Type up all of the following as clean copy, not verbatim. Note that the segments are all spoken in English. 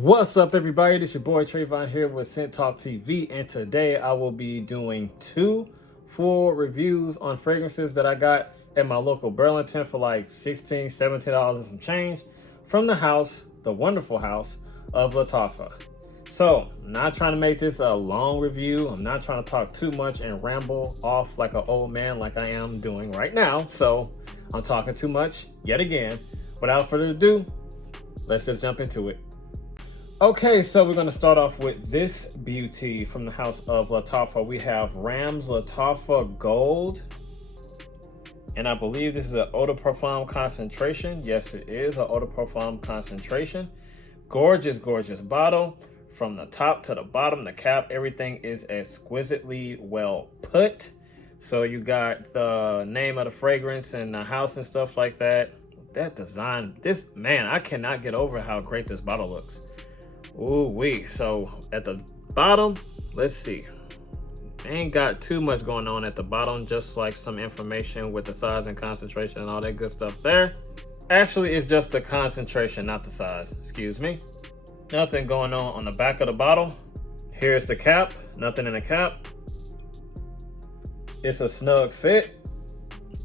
What's up, everybody? This your boy Trayvon here with Scent Talk TV, and today I will be doing two full reviews on fragrances that I got at my local Burlington for like $16, $17 and some change from the wonderful house of Lattafa. So, I'm not trying to make this a long review. I'm not trying to talk too much and ramble off like an old man like I am doing right now. So, I'm talking too much yet again. Without further ado, let's just jump into it. Okay, so we're going to start off with this beauty from the house of Lattafa. We have Ramz Lattafa Gold. And I believe this is an eau de parfum concentration. Yes, it is an eau de parfum concentration. Gorgeous, gorgeous bottle. From the top to the bottom, the cap, everything is exquisitely well put. So you got the name of the fragrance and the house and stuff like that. That design, man, I cannot get over how great this bottle looks. Ooh wee. So at the bottom, let's see. Ain't got too much going on at the bottom, just like some information with the size and concentration and all that good stuff there. Actually, it's just the concentration, not the size. Excuse me. Nothing going on the back of the bottle. Here's the cap. Nothing in the cap. It's a snug fit.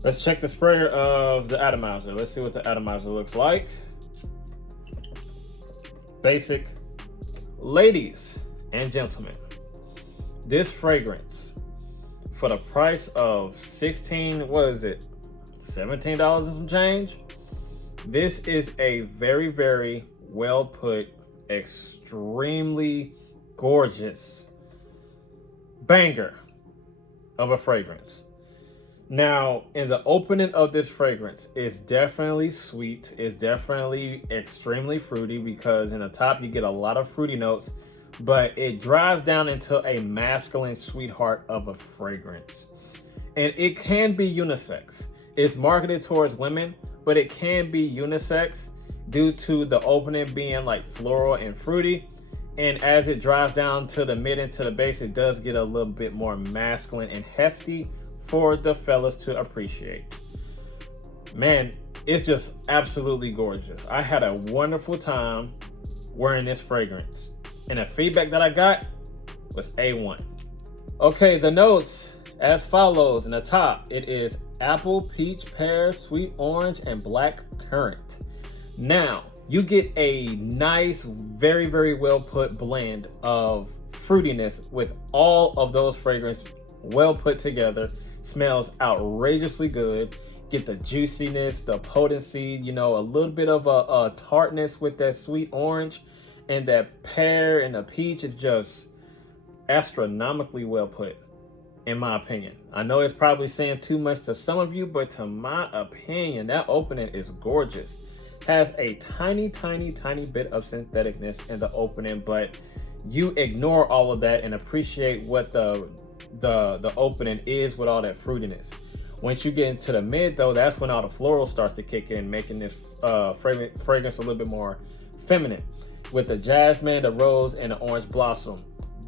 Let's check the sprayer of the atomizer. Let's see what the atomizer looks like. Basic. Ladies and gentlemen, this fragrance for the price of $17 and some change. This is a very, very well put, extremely gorgeous banger of a fragrance. Now, in the opening of this fragrance, it's definitely sweet. It's definitely extremely fruity because in the top you get a lot of fruity notes, but it dries down into a masculine sweetheart of a fragrance. And it can be unisex. It's marketed towards women, but it can be unisex due to the opening being like floral and fruity. And as it dries down to the mid and to the base, it does get a little bit more masculine and hefty for the fellas to appreciate. Man, it's just absolutely gorgeous. I had a wonderful time wearing this fragrance, and the feedback that I got was A1. Okay, the notes as follows. In the top, it is apple, peach, pear, sweet orange, and black currant. Now, you get a nice, very, very well put blend of fruitiness with all of those fragrances well put together. Smells outrageously good. Get the juiciness, the potency, you know, a little bit of a tartness with that sweet orange, and that pear and the peach is just astronomically well put, in my opinion. I know it's probably saying too much to some of you, but to my opinion, that opening is gorgeous. Has a tiny, tiny, tiny bit of syntheticness in the opening, but you ignore all of that and appreciate what the opening is with all that fruitiness. Once you get into the mid though, that's when all the florals start to kick in, making this fragrance a little bit more feminine, with the jasmine, the rose, and the orange blossom.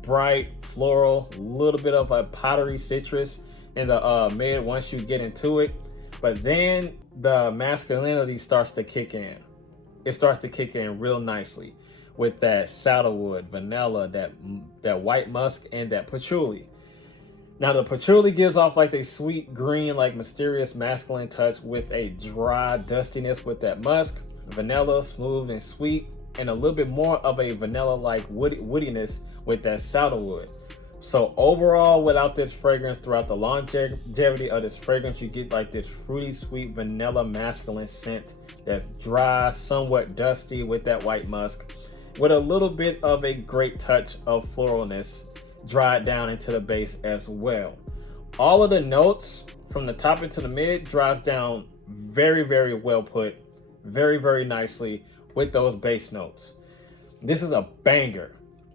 Bright floral, a little bit of a pottery citrus in the mid once you get into it, but then the masculinity starts to kick in. It starts to kick in real nicely with that saddlewood, vanilla, that white musk, and that patchouli. Now the patchouli gives off like a sweet green, like mysterious masculine touch with a dry dustiness with that musk, vanilla, smooth and sweet, and a little bit more of a vanilla-like woodiness with that saddlewood. So overall, without this fragrance, throughout the longevity of this fragrance, you get like this fruity, sweet, vanilla, masculine scent that's dry, somewhat dusty with that white musk, with a little bit of a great touch of floralness dried down into the base as well. All of the notes from the top into the mid dries down very, very well put, very, very nicely with those base notes. This is a banger.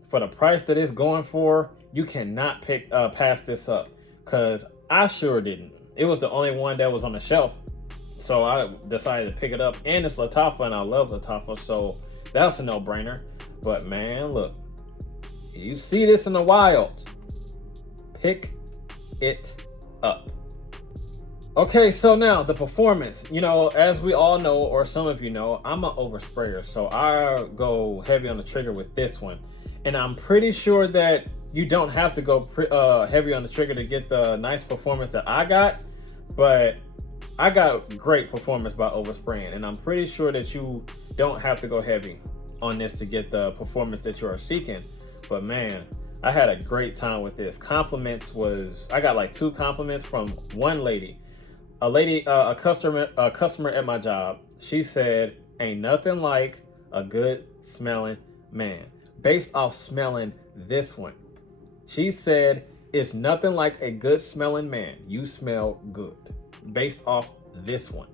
For the price that it's going for, you cannot pass this up, because I sure didn't. It was the only one that was on the shelf, so I decided to pick it up, and it's Lattafa, and I love Lattafa, so that's a no-brainer. But man, look, you see this in the wild, pick it up. Okay, so now the performance. You know, as we all know, or some of you know, I'm an oversprayer, so I go heavy on the trigger with this one. And I'm pretty sure that you don't have to go heavy on the trigger to get the nice performance that I got, but I got great performance by overspraying, and I'm pretty sure that you don't have to go heavy on this to get the performance that you are seeking. But man, I had a great time with this. Compliments was, I got like 2 compliments from one lady. A customer at my job. She said, "Ain't nothing like a good smelling man." Based off smelling this one, she said, "It's nothing like a good smelling man. You smell good." Based off this one.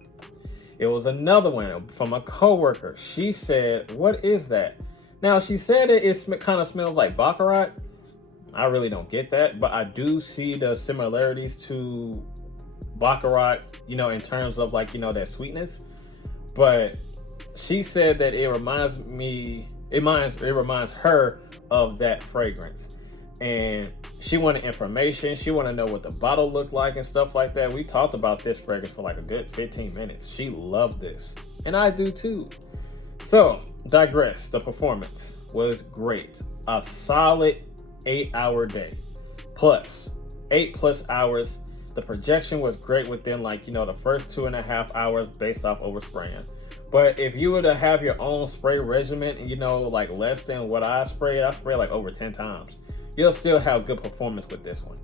It was another one from a coworker. She said, "What is that?" Now she said it kind of smells like baccarat. I really don't get that, but I do see the similarities to baccarat, you know, in terms of like, you know, that sweetness. But she said that it reminds her of that fragrance. And she wanted information. She wanted to know what the bottle looked like and stuff like that. We talked about this fragrance for like a good 15 minutes. She loved this, and I do too. So, digress. The performance was great. A solid 8-hour day, plus 8+ hours. The projection was great within like, you know, the first 2.5 hours based off overspraying. But if you were to have your own spray regimen and, you know, like less than what I spray like over 10 times. You'll still have good performance with this one.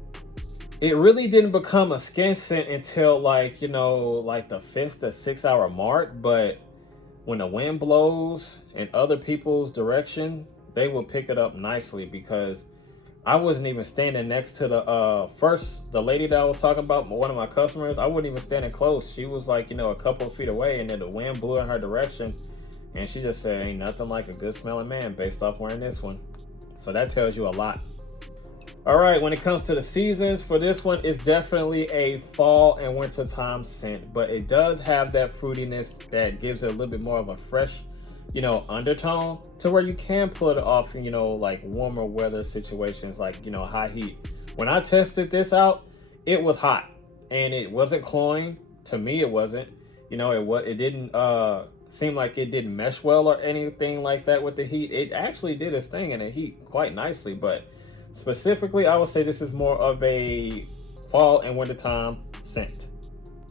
It really didn't become a skin scent until like, you know, like the 5th to 6 hour mark. But when the wind blows in other people's direction, they will pick it up nicely, because I wasn't even standing next to the lady that I was talking about, one of my customers. I wasn't even standing close. She was like, you know, a couple of feet away, and then the wind blew in her direction. And she just said, "Ain't nothing like a good smelling man," based off wearing this one. So that tells you a lot. All right, when it comes to the seasons, for this one, it's definitely a fall and winter time scent, but it does have that fruitiness that gives it a little bit more of a fresh, you know, undertone, to where you can pull it off in, you know, like warmer weather situations, like, you know, high heat. When I tested this out, it was hot, and it wasn't cloying. To me, it wasn't. You know, it didn't seem like it didn't mesh well or anything like that with the heat. It actually did its thing in the heat quite nicely, but specifically, I would say this is more of a fall and wintertime scent.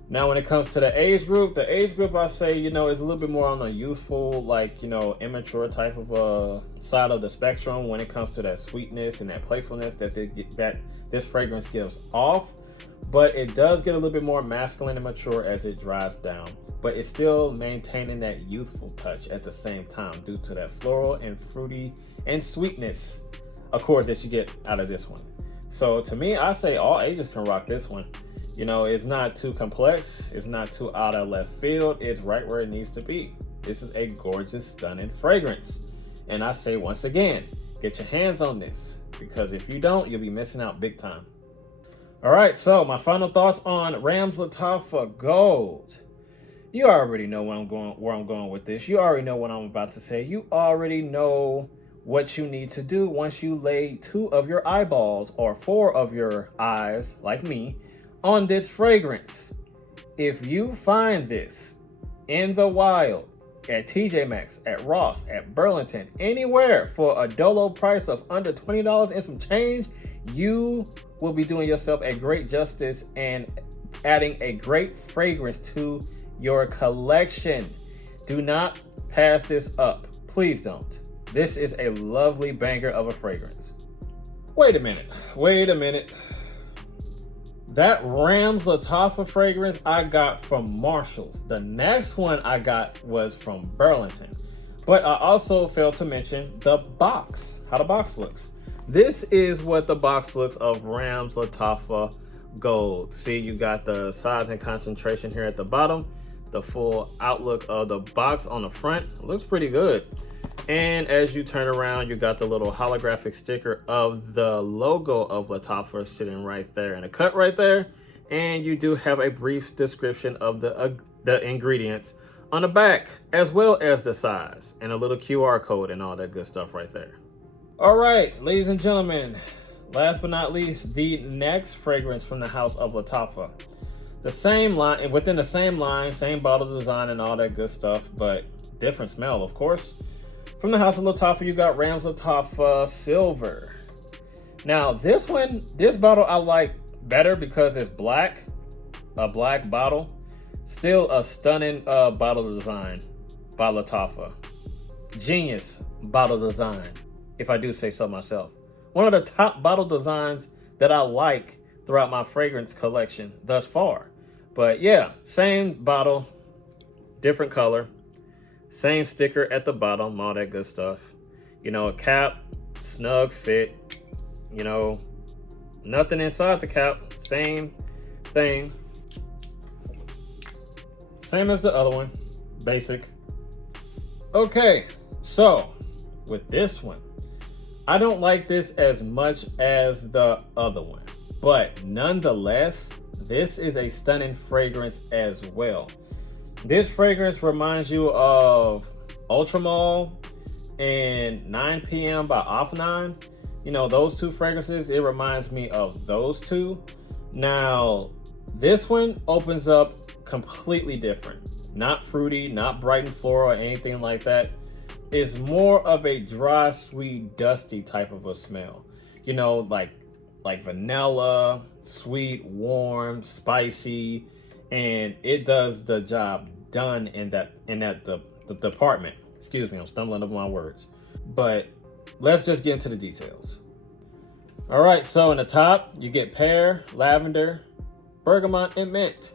Now, when it comes to the age group I say, you know, is a little bit more on the youthful, like, you know, immature type of side of the spectrum when it comes to that sweetness and that playfulness that this fragrance gives off. But it does get a little bit more masculine and mature as it dries down. But it's still maintaining that youthful touch at the same time due to that floral and fruity and sweetness, of course, that you get out of this one. So to me, I say all ages can rock this one. You know, it's not too complex. It's not too out of left field. It's right where it needs to be. This is a gorgeous, stunning fragrance. And I say once again, get your hands on this, because if you don't, you'll be missing out big time. All right, so my final thoughts on Ramz Lattafa Gold. You already know where I'm going with this. You already know what I'm about to say. You already know what you need to do once you lay 2 of your eyeballs or 4 of your eyes, like me, on this fragrance. If you find this in the wild, at TJ Maxx, at Ross, at Burlington, anywhere for a dolo price of under $20 and some change, you will be doing yourself a great justice and adding a great fragrance to your collection. Do not pass this up. Please don't. This is a lovely banger of a fragrance. Wait a minute. That Ramz Lattafa fragrance I got from Marshall's. The next one I got was from Burlington. But I also failed to mention the box, how the box looks. This is what the box looks of Ramz Lattafa Gold. See, you got the size and concentration here at the bottom. The full outlook of the box on the front looks pretty good. And as you turn around, you got the little holographic sticker of the logo of Lattafa sitting right there in a cut right there. And you do have a brief description of the ingredients on the back, as well as the size and a little QR code and all that good stuff right there. All right, ladies and gentlemen, last but not least, the next fragrance from the house of Lattafa. The same line, within the same line, same bottle design and all that good stuff, but different smell, of course. From the house of Lattafa, you got Ramz Lattafa Silver. Now this bottle I like better because it's black, a black bottle. Still a stunning bottle design by Lattafa. Genius bottle design, if I do say so myself. One of the top bottle designs that I like throughout my fragrance collection thus far. But yeah, same bottle, different color, same sticker at the bottom, all that good stuff. You know, a cap, snug fit, you know, nothing inside the cap, same thing. Same as the other one, basic. Okay, so with this one, I don't like this as much as the other one, but nonetheless, this is a stunning fragrance as well. This fragrance reminds you of Ultramall and 9 p.m. by Off 9. You know, those two fragrances, it reminds me of those two. Now, this one opens up completely different. Not fruity, not bright and floral or anything like that. It's more of a dry, sweet, dusty type of a smell. You know, like vanilla, sweet, warm, spicy, and it does the job done in that the department. Excuse me, I'm stumbling over my words. But let's just get into the details. All right, so in the top, you get pear, lavender, bergamot, and mint.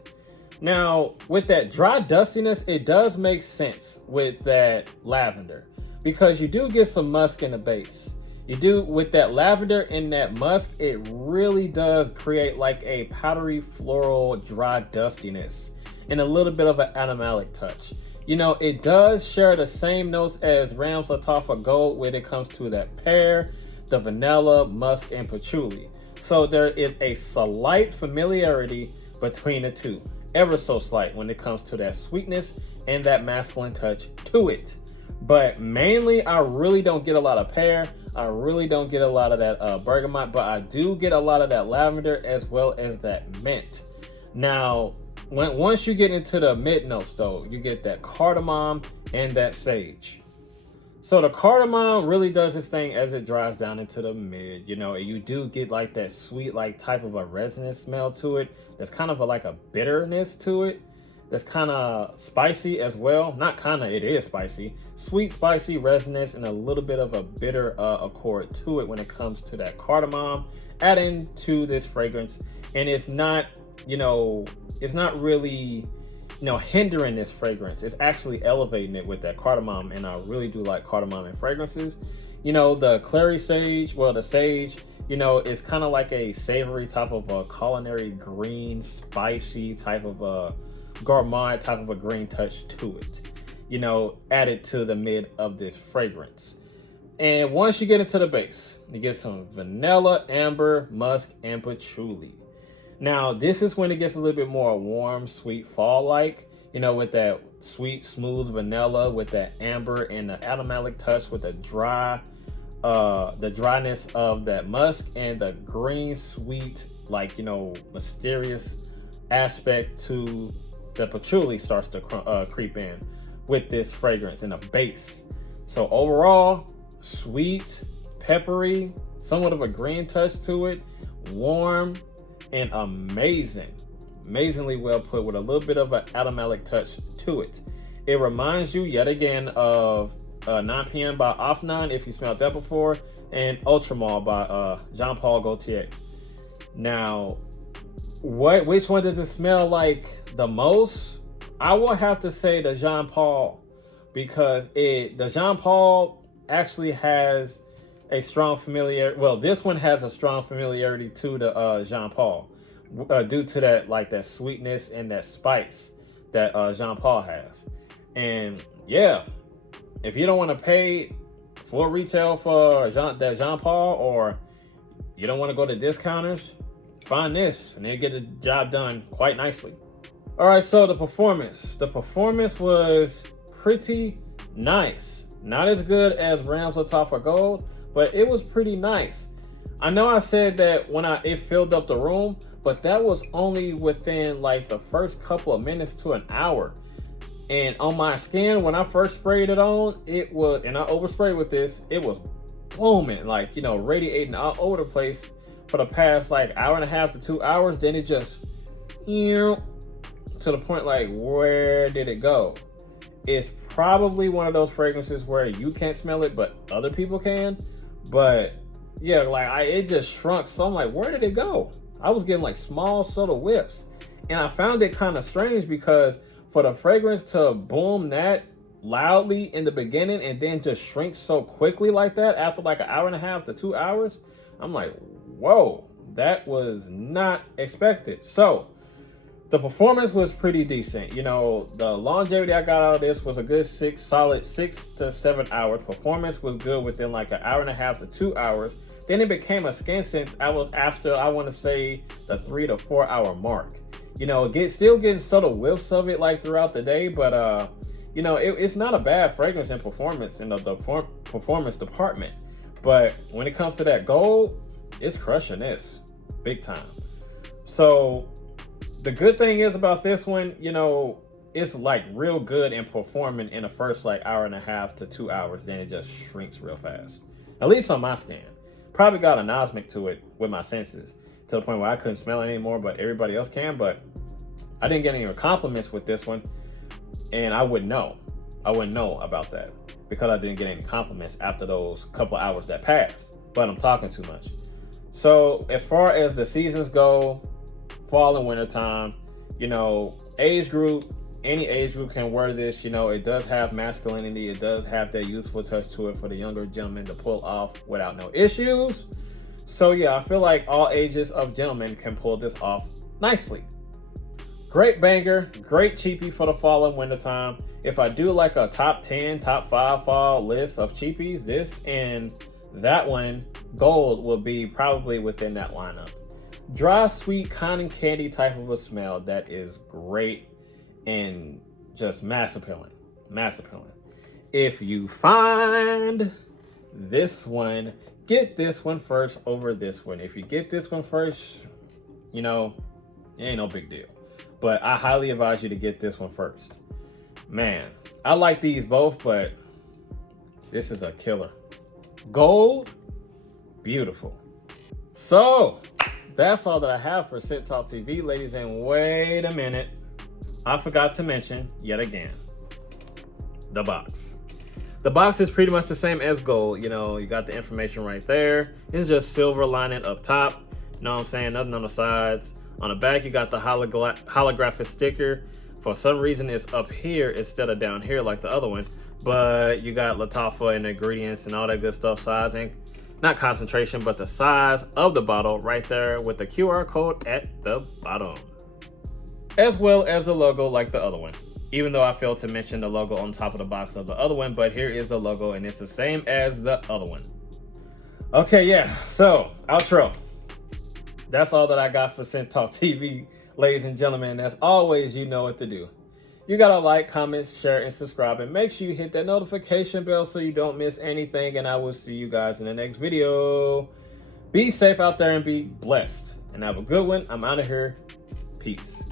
Now, with that dry dustiness, it does make sense with that lavender because you do get some musk in the base. You do, with that lavender and that musk, it really does create like a powdery floral dry dustiness and a little bit of an animalic touch. You know, it does share the same notes as Ramz Lattafa Gold when it comes to that pear, the vanilla, musk, and patchouli. So there is a slight familiarity between the two, ever so slight, when it comes to that sweetness and that masculine touch to it. But mainly, I really don't get a lot of pear. I really don't get a lot of that bergamot, but I do get a lot of that lavender as well as that mint. Now, once you get into the mid notes though, you get that cardamom and that sage. So the cardamom really does its thing as it dries down into the mid, you know, and you do get like that sweet, like type of a resinous smell to it. There's kind of like a bitterness to it. That's kind of spicy as well. Not kind of, it is spicy. Sweet, spicy, resinous, and a little bit of a bitter accord to it when it comes to that cardamom adding to this fragrance. And it's not, you know, it's not really, you know, hindering this fragrance. It's actually elevating it with that cardamom, and I really do like cardamom in fragrances. You know, the clary sage, well, the sage, you know, it's kind of like a savory type of a culinary green, spicy type of a gourmand type of a green touch to it, you know, added to the mid of this fragrance. And once you get into the base, you get some vanilla, amber, musk, and patchouli. Now, this is when it gets a little bit more warm, sweet, fall-like, you know, with that sweet, smooth vanilla, with that amber and the animalic touch, with the dryness of that musk and the green, sweet, like, you know, mysterious aspect to the patchouli starts to creep in with this fragrance in a base. So overall, sweet, peppery, somewhat of a green touch to it, warm, and amazingly well put with a little bit of an animalic touch to it. It reminds you yet again of 9 p.m. by Off 9, if you smelled that before, and Ultramall by Jean Paul Gaultier. Now, which one does it smell like the most? I will have to say the Jean Paul, because the Jean Paul actually has a strong familiarity. Well, this one has a strong familiarity to the Jean Paul due to that, like that sweetness and that spice that Jean Paul has. And yeah, if you don't want to pay full retail for that Jean Paul, or you don't want to go to discounters, find this and they get the job done quite nicely. All right, so the performance was pretty nice. Not as good as Ramz Lattafa Gold, but it was pretty nice. I know I said that when it filled up the room, but that was only within like the first couple of minutes to an hour. And on my skin, when I first sprayed it on, it was, and I oversprayed with this, it was booming, like, you know, radiating all over the place for the past like hour and a half to 2 hours. Then it just, you know, to the point like, where did it go? It's probably one of those fragrances where you can't smell it, but other people can. But yeah, like it just shrunk. So I'm like, where did it go? I was getting like small subtle whiffs. And I found it kind of strange because for the fragrance to boom that loudly in the beginning and then just shrink so quickly like that after like an hour and a half to 2 hours, I'm like, whoa, that was not expected. So the performance was pretty decent. You know, the longevity I got out of this was a good solid 6 to 7 hours. Performance was good within like an hour and a half to 2 hours. Then it became a skin scent. I was after, I want to say, the 3 to 4 hour mark. You know, still getting subtle whiffs of it like throughout the day, but you know, it's not a bad fragrance in performance in the performance department. But when it comes to that gold, it's crushing this big time. So the good thing is about this one, you know, it's like real good in performing in the first like hour and a half to 2 hours. Then it just shrinks real fast, at least on my skin. Probably got an osmic to it with my senses to the point where I couldn't smell it anymore, but everybody else can. But I didn't get any compliments with this one, and I wouldn't know about that because I didn't get any compliments after those couple hours that passed. But I'm talking too much. So as far as the seasons go, fall and winter time, you know, age group, any age group can wear this. You know, it does have masculinity. It does have that youthful touch to it for the younger gentleman to pull off without no issues. So yeah, I feel like all ages of gentlemen can pull this off nicely. Great banger, great cheapie for the fall and winter time. If I do like a top 10, top 5 fall list of cheapies, this and that one, gold, will be probably within that lineup. Dry, sweet, cotton candy type of a smell that is great and just mass appealing. If you find this one, get this one first over this one. If you get this one first, you know, it ain't no big deal. But I highly advise you to get this one first. Man, I like these both, but this is a killer. Gold, beautiful. So that's all that I have for Scent Talk TV, ladies. And wait a minute, I forgot to mention yet again, the box. The box is pretty much the same as gold. You know, you got the information right there. It's just silver lining up top. You know what I'm saying? Nothing on the sides. On the back, you got the holographic sticker. For some reason, it's up here instead of down here like the other one. But you got Lattafa and ingredients and all that good stuff. Sizing, not concentration, but the size of the bottle right there with the QR code at the bottom. As well as the logo like the other one. Even though I failed to mention the logo on top of the box of the other one, but here is the logo and it's the same as the other one. Okay, yeah, so outro. That's all that I got for Scent Talk TV, ladies and gentlemen. As always, you know what to do. You gotta like, comment, share, and subscribe, and make sure you hit that notification bell so you don't miss anything, and I will see you guys in the next video. Be safe out there and be blessed, and have a good one. I'm out of here. Peace.